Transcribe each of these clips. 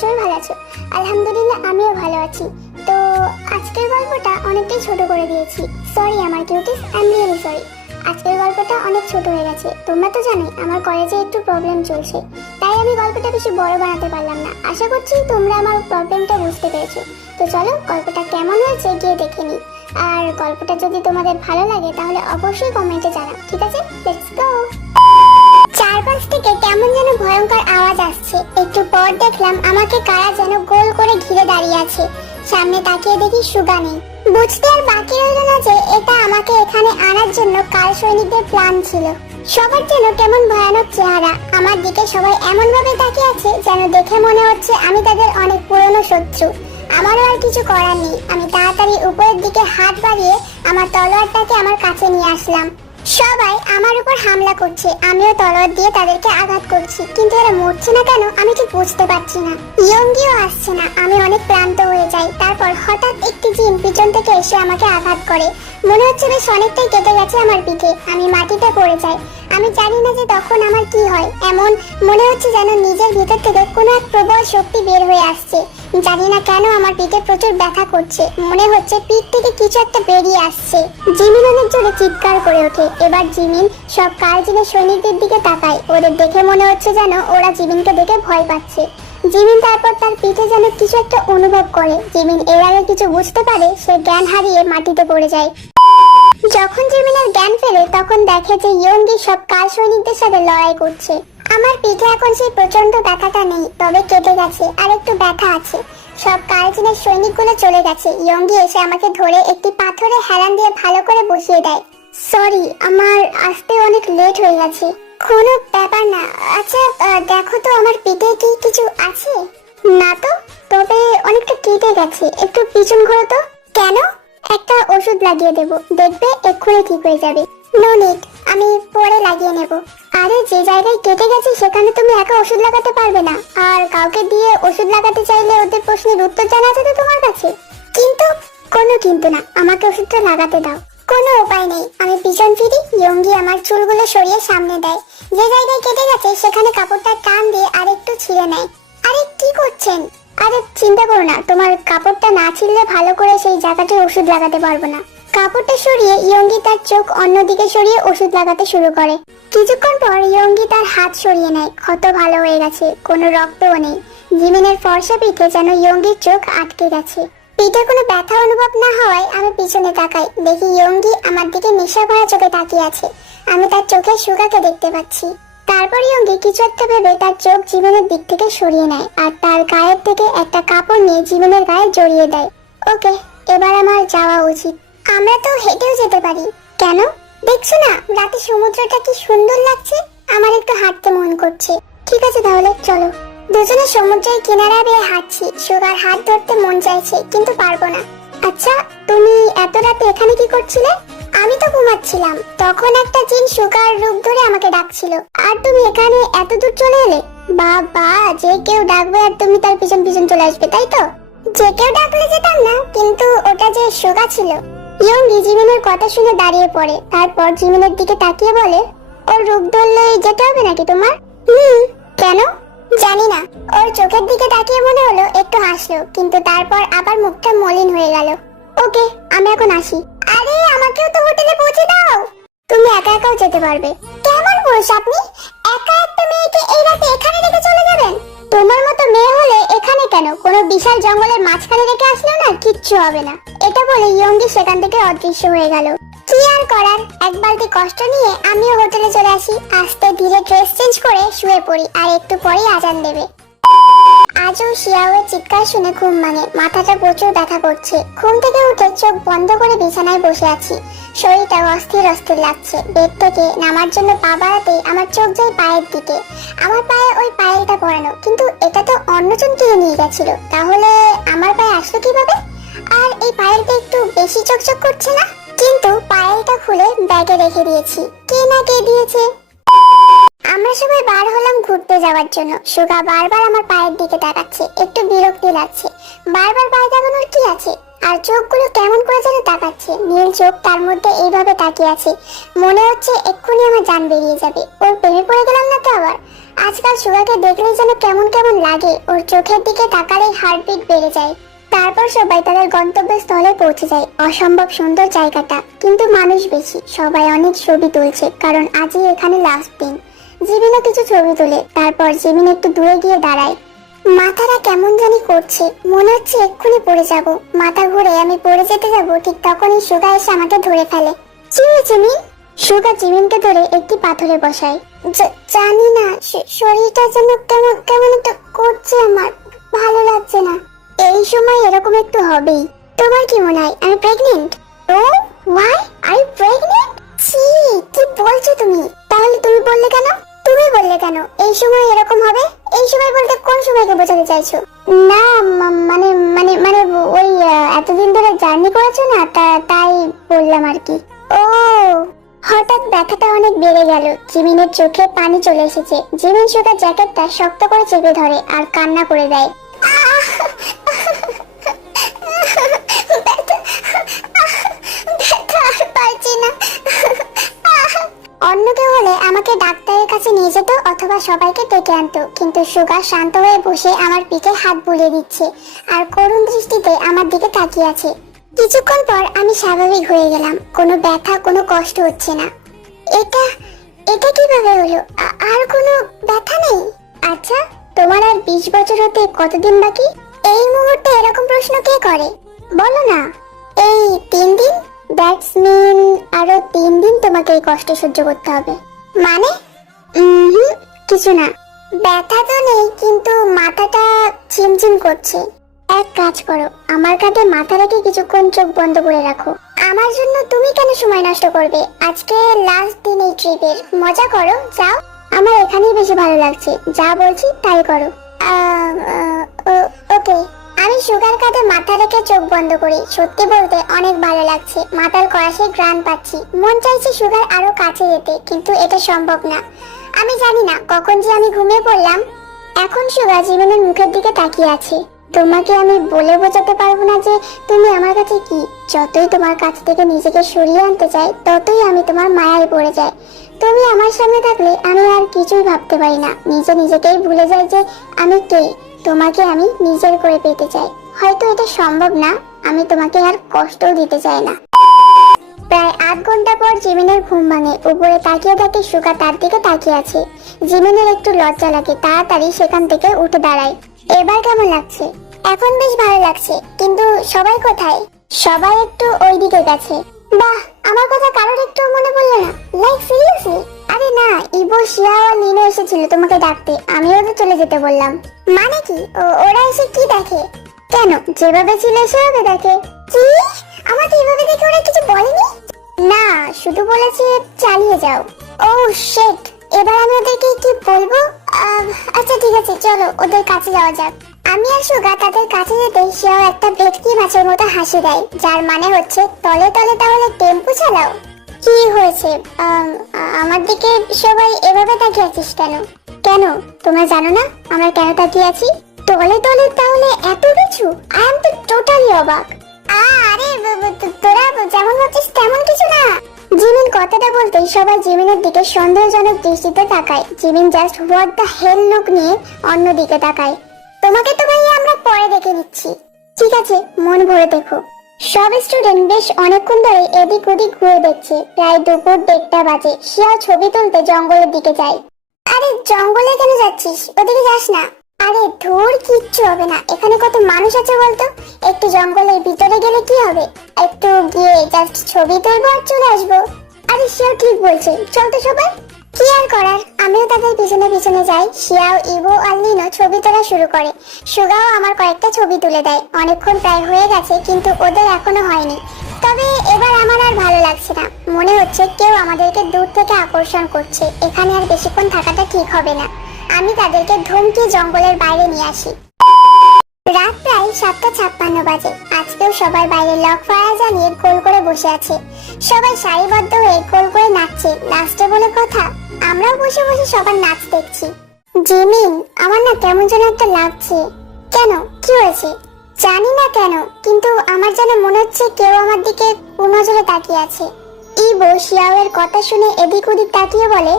সবাই ভালো আছো? আলহামদুলিল্লাহ আমিও ভালো আছি। তো আজকের গল্পটা অনেকটাই ছোট করে দিয়েছি, সরি আমার cuties, I am really sorry. আজকের গল্পটা অনেক ছোট হয়ে গেছে। তোমরা তো জানোই আমার কলেজে একটু প্রবলেম চলছে, তাই আমি গল্পটা বেশি বড় বানাতে পারলাম না। আশা করছি তোমরা আমার প্রবলেমটা বুঝতে পেরেছো। তো চলো গল্পটা কেমন হয়েছে গিয়ে দেখে নিই। আর গল্পটা যদি তোমাদের ভালো লাগে তাহলে অবশ্যই কমেন্টে জানাও, ঠিক আছে? Let's go. চারপাশ থেকে কেমন যেন ভয়ঙ্কর আওয়াজ আসছে। একটু পর দেখলাম আমাকে কারা যেন গোল করে ঘিরে দাঁড়িয়ে আছে। সামনে তাকিয়ে দেখি সুগা নেই। বুঝতে আর বাকি রইল না যে এটা আমাকে এখানে আনার জন্য কাল সৈনিকদের প্ল্যান ছিল। সবার যেন কেমন ভয়ানক চেহারা। আমার দিকে সবাই এমন ভাবে তাকিয়ে আছে যেন দেখে মনে হচ্ছে আমি তাদের অনেক পুরনো শত্রু। আমারও আর কিছু করার নেই। আমি তাড়াতাড়ি উপরের দিকে হাত বাড়িয়ে আমার তলোয়ারটাকে আমার কাছে নিয়ে আসলাম। সবাই আমার উপর হামলা করছে, আমিও তলোয়ার দিয়ে তাদেরকে আঘাত করছি, কিন্তু এরা মরছে না কেন আমি ঠিক বুঝতে পারছি না। ইয়ঙ্গিও আসছে না। আমি অনেক ক্লান্ত হয়ে যাই। তারপর হঠাৎ একটি জিন পিছন থেকে এসে আমাকে আঘাত করে। মনে হচ্ছে বেশ অনেকটাই কেটে গেছে আমার পিঠে। আমি মাটিতে পড়ে যাই। আমি জানি না যে তখন আমার কি হয়। এমন মনে হচ্ছে যেন নিজের ভিতর থেকে কোনো এক প্রবল শক্তি বের হয়ে আসছে। জানি না কেন আমার পিঠে প্রচুর ব্যথা করছে। মনে হচ্ছে পিঠ থেকে কিছু একটা বেরিয়ে আসছে। জিমিন অনেক জোরে চিৎকার করে ওঠে। এবার জিমিন সব কার্জিনের সৈনিকদের দিকে তাকায়। ওদের দেখে মনে হচ্ছে যেন ওরা জিমিনকে দেখে ভয় পাচ্ছে। জিমিন তারপর তার পিঠে যেন কিছু একটা অনুভব করে। জিমিন এর আগে কিছু বুঝতে পারে, সে জ্ঞান হারিয়ে মাটিতে পড়ে যায়। যখন জিমিনের জ্ঞান ফেরে তখন দেখে যে ইয়ঙ্গি সব কাল সৈনিকদের সাথে লড়াই করছে। আমার পিঠে এখন সেই প্রচন্ড ব্যথাটা নেই, তবে কেটে গেছে আর একটু ব্যথা আছে। সব কালজিনের সৈনিকগুলো চলে গেছে। ইয়ঙ্গি এসে আমাকে ধরে একটি পাথরে হেলান দিয়ে ভালো করে বসিয়ে দেয়। সরি, আমার আসতে অনেক লেট হয়ে গেছে। কোনো ব্যাপার না। আচ্ছা দেখো তো আমার পিঠে কি কিছু আছে? না তো, তবে অনেকটা কেটে গেছে। একটু পিছন ঘোরো তো। কেন? একটা ওষুধ লাগিয়ে দেব, দেখবে এক্ষুনি ঠিক হয়ে যাবে। নো নিড, আমি পরে লাগিয়ে নেব। আরে যে জায়গায় কেটে গেছে সেখানে তুমি একা ওষুধ লাগাতে পারবে না। আর কাউকে দিয়ে ওষুধ লাগাতে চাইলে ওদের প্রশ্নের উত্তর জানা আছে তো তোমার কাছে। কিন্তু কোনো কিন্তু না, আমাকে ওষুধটা লাগাতে দাও। কোনো উপায় নেই। আমি পিছন ফিরি। ইয়ঙ্গি আমার চুলগুলো সরিয়ে সামনে দেয়। যে জায়গায় কেটে গেছে সেখানে কাপড়টা টান দিয়ে আরেকটু ছিঁড়ে নেয়। আরে কি করছেন? আরে চিন্তা করো না, তোমার কাপড়টা না ছিঁড়লে ভালো করে সেই জায়গাটায় ওষুধ লাগাতে পারবো না। কাপড়টা সরিয়ে ইয়ঙ্গি তার চোখ অন্যদিকে সরিয়ে ওষুধ লাগাতে শুরু করে। কিছুক্ষণ পর ইয়ঙ্গি তার হাত সরিয়ে নেয়। ক্ষত ভালো হয়ে গেছে, কোনো রক্তও নেই। জিমিনের ফর্সা পিঠে যেন ইয়ঙ্গির চোখ আটকে গেছে। পিঠে কোনো ব্যথা অনুভব না হওয়ায় আমি পিছনে তাকাই। দেখি ইয়ঙ্গি আমার দিকে নেশা ভরা চোখে তাকিয়ে আছে। আমি তার চোখে সুগাকে দেখতে পাচ্ছি। তারপর ইয়ঙ্গি কিছু একটা ভেবে তার চোখ জীবনের দিক থেকে সরিয়ে নেয় আর তার গায়ের থেকে একটা কাপড় নিয়ে জীবনের গায়ে জড়িয়ে দেয়। ওকে, এবার আমার যাওয়া উচিত। আমরা তো হেঁটেও যেতে পারি। কেন? দেখছো না রাতে সমুদ্রটা কি সুন্দর লাগছে? আমার একটু হাঁটতে মন করছে। ঠিক আছে তাহলে চলো। দুজনে সমুদ্রের কিনারা বেয়ে হাঁটছি। সুগার হাত ধরতে মন চাইছে কিন্তু পারবো না। আচ্ছা তুমি এত রাতে এখানে কি করছিলে? আমি তো ঘুমাচ্ছিলাম। তখন একটা জিন সুগার রূপ ধরে আমাকে ডাকছিল, আর তুমি এখানে এত দূর চলে এলে। বাবা, যে কেউ ডাকবে আর তুমি তার পিছন পিছন চলে আসবে, তাই তো? যে কেউ ডাকলে যেতাম না, কিন্তু ওটা যে সুগা ছিল। ইয়ঙ্গি জিমিনের কথা শুনে দাঁড়িয়ে পড়ে। তারপর জিমিনের দিকে তাকিয়ে বলে, ওর রূপ ধরলে যেতে হবে নাকি তোমার? কেন জানি না। ওর চোখের দিকে তাকিয়ে মনে হলো একটু হাসলো, কিন্তু তারপর আবার মুখটা মলিন হয়ে গেল। ওকে, আমি এখন আসি। আরে আমাকেও তো হোটেলে পৌঁছে দাও। তুমি একা একাও যেতে পারবে। কেমন পুরুষ আপনি? একা একটা মেয়েকে এই রাতে এখানে রেখে চলে যাবেন? তোমার মতো মেয়ে হলে এখানে কেন, কোনো বিশাল জঙ্গলের মাঝখানে রেখে আসলেও না কিচ্ছু হবে না। এটা বলে ইয়ঙ্গি সেখান থেকে অদৃশ্য হয়ে গেল। কি আর করার, এক বালতি কষ্ট নিয়ে আমিও হোটেলে চলে আসি। আস্তে ধীরে ড্রেস চেঞ্জ করে শুয়ে পড়ি, আর একটু পরেই আজান দেবে। আজও শিয়াওয়ের চিৎকার শুনে ঘুম ভাঙে। মাথাটা প্রচুর ব্যথা করছে। ঘুম থেকে উঠে চোখ বন্ধ করে বিছানায় বসে আছি। শরীরটা অস্থির অস্থির লাগছে। বেড থেকে নামার জন্য পা বাড়াতেই আমার চোখ যায় পায়ের দিকে। আমার পায়ে ওই পায়েলটা পরানো, কিন্তু এটা তো অন্যজন কিনে নিয়ে গেছিল। তাহলে আমার পায়ে আসলো কিভাবে? আর এই পায়েলটা একটু বেশি চকচক করছে না? কিন্তু পায়েলটা খুলে ব্যাগে রেখে দিয়েছি। কে না কে দিয়েছে। আমরা সবাই বার হলাম ঘুরতে যাওয়ার জন্য। সুগা বারবার আমার পায়ের দিকে তাকাচ্ছে। একটু বিরক্তি লাগছে। বারবার পায়ে তাকানোর কি আছে? আর চোখগুলো কেমন করে যেন তাকাচ্ছে, নীল চোখ তার মধ্যে এইভাবে তাকিয়ে আছে, মনে হচ্ছে এক্ষুনি আমার জান বেরিয়ে যাবে। ওর প্রেমে পড়ে গেলাম না তো আবার? আজকাল সুগাকে দেখলেই যেন কেমন কেমন লাগে, ওর চোখের দিকে তাকালেই হার্টবিট বেড়ে যায়। তারপর সবাই তাদের গন্তব্যস্থলে পৌঁছে যায়। অসম্ভব সুন্দর জায়গাটা, কিন্তু মানুষ বেশি, সবাই অনেক ছবি তুলছে, কারণ আজই এখানে লাস্ট দিন। জিমিনও কিছু ছবি তোলে, তারপর জিমিন একটু দূরে গিয়ে দাঁড়ায়। মাথাটা কেমন জানি করছে, মনে হচ্ছে এক্ষুনি পড়ে যাব। মাথা ঘুরে আমি পড়ে যেতে যাব, ঠিক তখনই সুগা এসে আমাকে ধরে ফেলে। কি হয়েছে মিন? সুগা জিমিনকে ধরে একটি পাথরে বসায়। জানি না, শরীরটা যেন কেমন কেমন একটা করছে, আমার ভালো লাগছে না। এই সময় এরকম একটু হবেই। তোমার কি মনে হয় আমি প্রেগনেন্ট? ও ওয়াই আর ইউ প্রেগনেন্ট? ছি, কি বলছো তুমি? তাহলে তুমি বললে কেন? তুমি বললে কেন এই সময় এরকম হবে? এই সময় বলতে কোন সময়কে বোঝাতে চাইছো? না মানে মানে মানে ওই এতদিন ধরে জার্নি করেছো না, তাই বললাম আর কি। ও, হঠাৎ ব্যথাটা অনেক বেড়ে গেল। জিমিনের চোখে পানি চলে এসেছে। জিমিন সুগার জ্যাকেটটা শক্ত করে চেপে ধরে আর কান্না করে দেয়। অন্য কেউ হলে আমাকে ডাক্তারের কাছে নিয়ে যেত অথবা সবাইকে ডেকে আনতো, কিন্তু সুগার শান্ত হয়ে বসে আমার পিঠে হাত বুলিয়ে দিচ্ছে আর করুণ দৃষ্টিতে আমার দিকে তাকিয়ে আছে। কিছুক্ষণ পর আমি স্বাভাবিক হয়ে গেলাম, কোনো ব্যথা কোনো কষ্ট হচ্ছে না। এটা এটা কিভাবে হলো? আর কোনো ব্যথা নেই? আচ্ছা, তোমার আর 20 বছর হতে কতদিন বাকি? এই মুহূর্তে এরকম প্রশ্ন কে করে বলো না? এই 3 দিন। দ্যাটস মিন আরো 3 দিন তোমাকে এই কষ্ট সহ্য করতে হবে। মানে? কিছু না। ব্যথা তো নেই, কিন্তু মাথাটা ঝিমঝিম করছে। এক কাজ করো, আমার কাঁধে মাথা রেখে কিছুক্ষণ চোখ বন্ধ করে রাখো। আমার জন্য তুমি কেন সময় নষ্ট করবে? আজকে লাস্ট দিন এই ট্রিপের, মজা করো, যাও। আমার এখানেই বেশি ভালো লাগছে, যা বলছি তাই করো। ওকে। আমি সুগার কাঁধে মাথা রেখে চোখ বন্ধ করি। সত্যি বলতে অনেক ভালো লাগছে, মাথার কড়াশে ঘ্রাণ পাচ্ছি। মন চাইছে সুগার আরো কাছে যেতে, কিন্তু এটা সম্ভব না। আমি জানি না কখন যে আমি ঘুমিয়ে পড়লাম। এখন সুগার জীবনের মুখের দিকে তাকিয়ে আছে। তোমাকে আমি বলে বোঝাতে পারবো না যে তুমি আমার কাছে কি। যতই তোমার কাছ থেকে নিজেকে সরিয়ে আনতে চাই, ততই আমি তোমার মায়ায় পড়ে যাই। তুমি আমার সামনে থাকলে আমি আর কিছুই ভাবতে পারি না, নিজেকেই ভুলে যাই যে আমি কে। তোমাকে আমি নিজের করে পেতে চাই। হয়তো এটা সম্ভব না, আমি তোমাকে আর কষ্টও দিতে চাই না। প্রায় 8 ঘন্টা পর জিমিনের ঘুম ভাঙে। উপরে তাকিয়ে দেখে সুগা তার দিকে তাকিয়ে আছে। জিমিনের একটু লজ্জা লাগে, তাড়াতাড়ি সেখান থেকে উঠে দাঁড়ায়। এবার কেমন লাগছে? এখন বেশ ভালো লাগছে, কিন্তু সবাই কোথায়? সবাই একটু ওই দিকে গেছে। বাহ, আমার কথা কারোর একটু মনে পড়লো না? Like seriously? আরে না, ইবো, শিয়া আর লিনো এসেছিল তোমাকে ডাকতে, আমিও তো চলে যেতে বললাম। মানে কি? ওরা এসে কি দেখে? কেন, যেভাবে ছিল সেভাবে দেখে। কি? আমাকে এভাবে দেখে ওরা কিছু বলেনি? না, শুধু বলেছে চালিয়ে যাও। ও শিট, এবার আমি ওদেরকে কি বলবো? আচ্ছা ঠিক আছে, চলো ওদের কাছে যাওয়া যাক। আমি আর সুগা তাদের কাছে যেতে সেও একটা ভেটকি মাছের মতো হাসি দেয়, যার মানে হচ্ছে তলে তলে তাহলে টেম্পু চালাও। কি হয়েছে? আমার দিকে সবাই এভাবে তাকিয়ে আছিস কেন? কেন, তোমরা জানো না আমরা কেন তাকিয়ে আছি? তলে তলে তাহলে এত কিছু? আই এম তো টোটালি অবাক। আরে তোরা যেমন ভাবছিস তেমন কিছু না। জিমিন কথাটা বলতেই সবাই জিমিনের দিকে সন্দেহজনক দৃষ্টিতে তাকায়। Jimin just what the hell look নিয়ে অন্যদিকে তাকায়। তোমাকে তো ভাই আমরা পরে দেখে নিচ্ছি। ঠিক আছে, মন ভরে দেখো। সব স্টুডেন্ট বেশ অনেকক্ষণ ধরে এদিক ওদিক ঘুরে দেখছে। প্রায় দুপুর 1:30 বাজে। শিয়া ছবি তুলতে জঙ্গলের দিকে যায়। আরে জঙ্গলে কেন যাচ্ছিস? ওদিকে যাস না। আরে ধুর, কিচ্ছু হবে না, এখানে কত মানুষ আছে বলতো। একটু জঙ্গলের ভিতরে গেলে কি হবে? একটু গিয়ে জাস্ট ছবি তুলবো আর চলে আসবো। আরে শিয়া ঠিক বলছে, চল তো সবাই। কি আর করার, আমিও তাদের পিছনে পিছনে যাই। শিয়াও, ইবো আর লিনো ছবি তোলা শুরু করে। সুগাও আমার কয়েকটা ছবি তুলে দেয়। অনেকক্ষণ প্রায় হয়ে গেছে, কিন্তু ওদের এখনো হয়নি। তবে এবার আমার আর ভালো লাগছে না, মনে হচ্ছে কেউ আমাদেরকে দূর থেকে আকর্ষণ করছে। এখানে আর বেশিক্ষণ থাকাটা ঠিক হবে না। আমি তাদেরকে ধমকি জঙ্গলের বাইরে নিয়ে আসি। রাত প্রায় 7:56 বাজে। আজকেও সবাই বাইরে লক ফায়ার জ্বালিয়ে গোল করে বসে আছে। সবাই সারিবদ্ধ হয়ে গোল করে নাচছে। লাস্টে বলে কথা, আমরাও বসে বসে সবার নাচ দেখছি। জিমিন, আমার না কেমন যেন একটা লাগছে। কেন, কি হয়েছে? জানি না কেন, কিন্তু আমার যেন মনে হচ্ছে কেউ আমার দিকে নজরে তাকিয়ে আছে। ইবো শিয়াওয়ের কথা শুনে এদিক ওদিক তাকিয়ে বলে,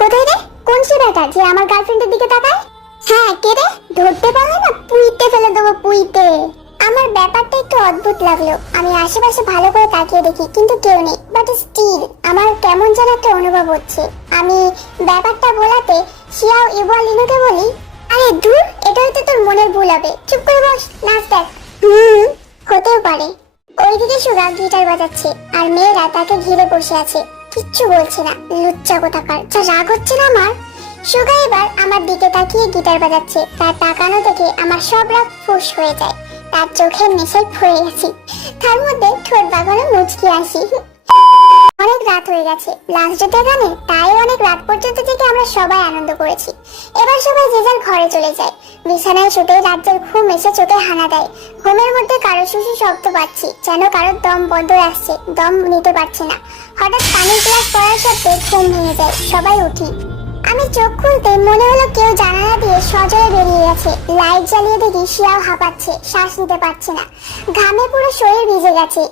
কোথায় রে? কোন সে বেটা যে আমার গার্লফ্রেন্ডের দিকে তাকায়? হ্যাঁ, কে রে? ধরতে পারলে না পুইতে ফেলে দেবো, পুইতে। আমার ব্যাপারটা একটু অদ্ভুত লাগলো। আমি আশেপাশে ভালো করে তাকিয়ে দেখি, কিন্তু কেউ নেই। বাট স্টিল আমার কেমন যেন একটা অনুভব হচ্ছে। আমি ব্যাপারটা বলাতে শিয়াও ইবো আর লিনুকে বলি, আরে দূর, এটা হয়তো তোর মনের ভুল হবে, চুপ করে বস, নাচ দেখ। হতেও পারে। ওইদিকে সুগা গিটার বাজাচ্ছে আর মেয়েরা তাকে ঘিরে বসে আছে, কিচ্ছু বলছে না। লুচ্চা কোথাকার, যা রাগ হচ্ছে না আমার। সুগা এবার আমার দিকে তাকিয়ে গিটার বাজাচ্ছে, তার তাকানো দেখে আমার সব রাগ ফুস হয়ে যায়। তার চোখের নেশায় পড়ে গেছি, তার মধ্যে ঠোঁট বাগানো মুচকি আসি। অনেক রাত হয়ে গেছে, লাস্ট ডেতে গানে, তাই অনেক রাত পর্যন্ত থেকে আমরা সবাই আনন্দ করেছি। এবার সবাই যে যার ঘরে চলে যায়। বিছানায় শুতে রাজ্যের ঘুম এসে চোখে হানা দেয়। ঘুমের মধ্যে কারো শুশু শব্দ পাচ্ছি, যেন কারোর দম বন্ধ আসছে, দম নিতে পারছে না। হঠাৎ পানির গ্লাস পড়ার শব্দে ঘুম ভেঙে যায়, সবাই উঠি। আমি চোখ খুলতে মনে হলো কেউ জানালা দিয়ে সজোরে বেরিয়ে গেছে। লাইট জ্বালিয়ে দেখি শিয়াও হাঁপাচ্ছে, শ্বাস নিতে পারছে না, ঘামে পুরো শরীর ভিজে গেছে।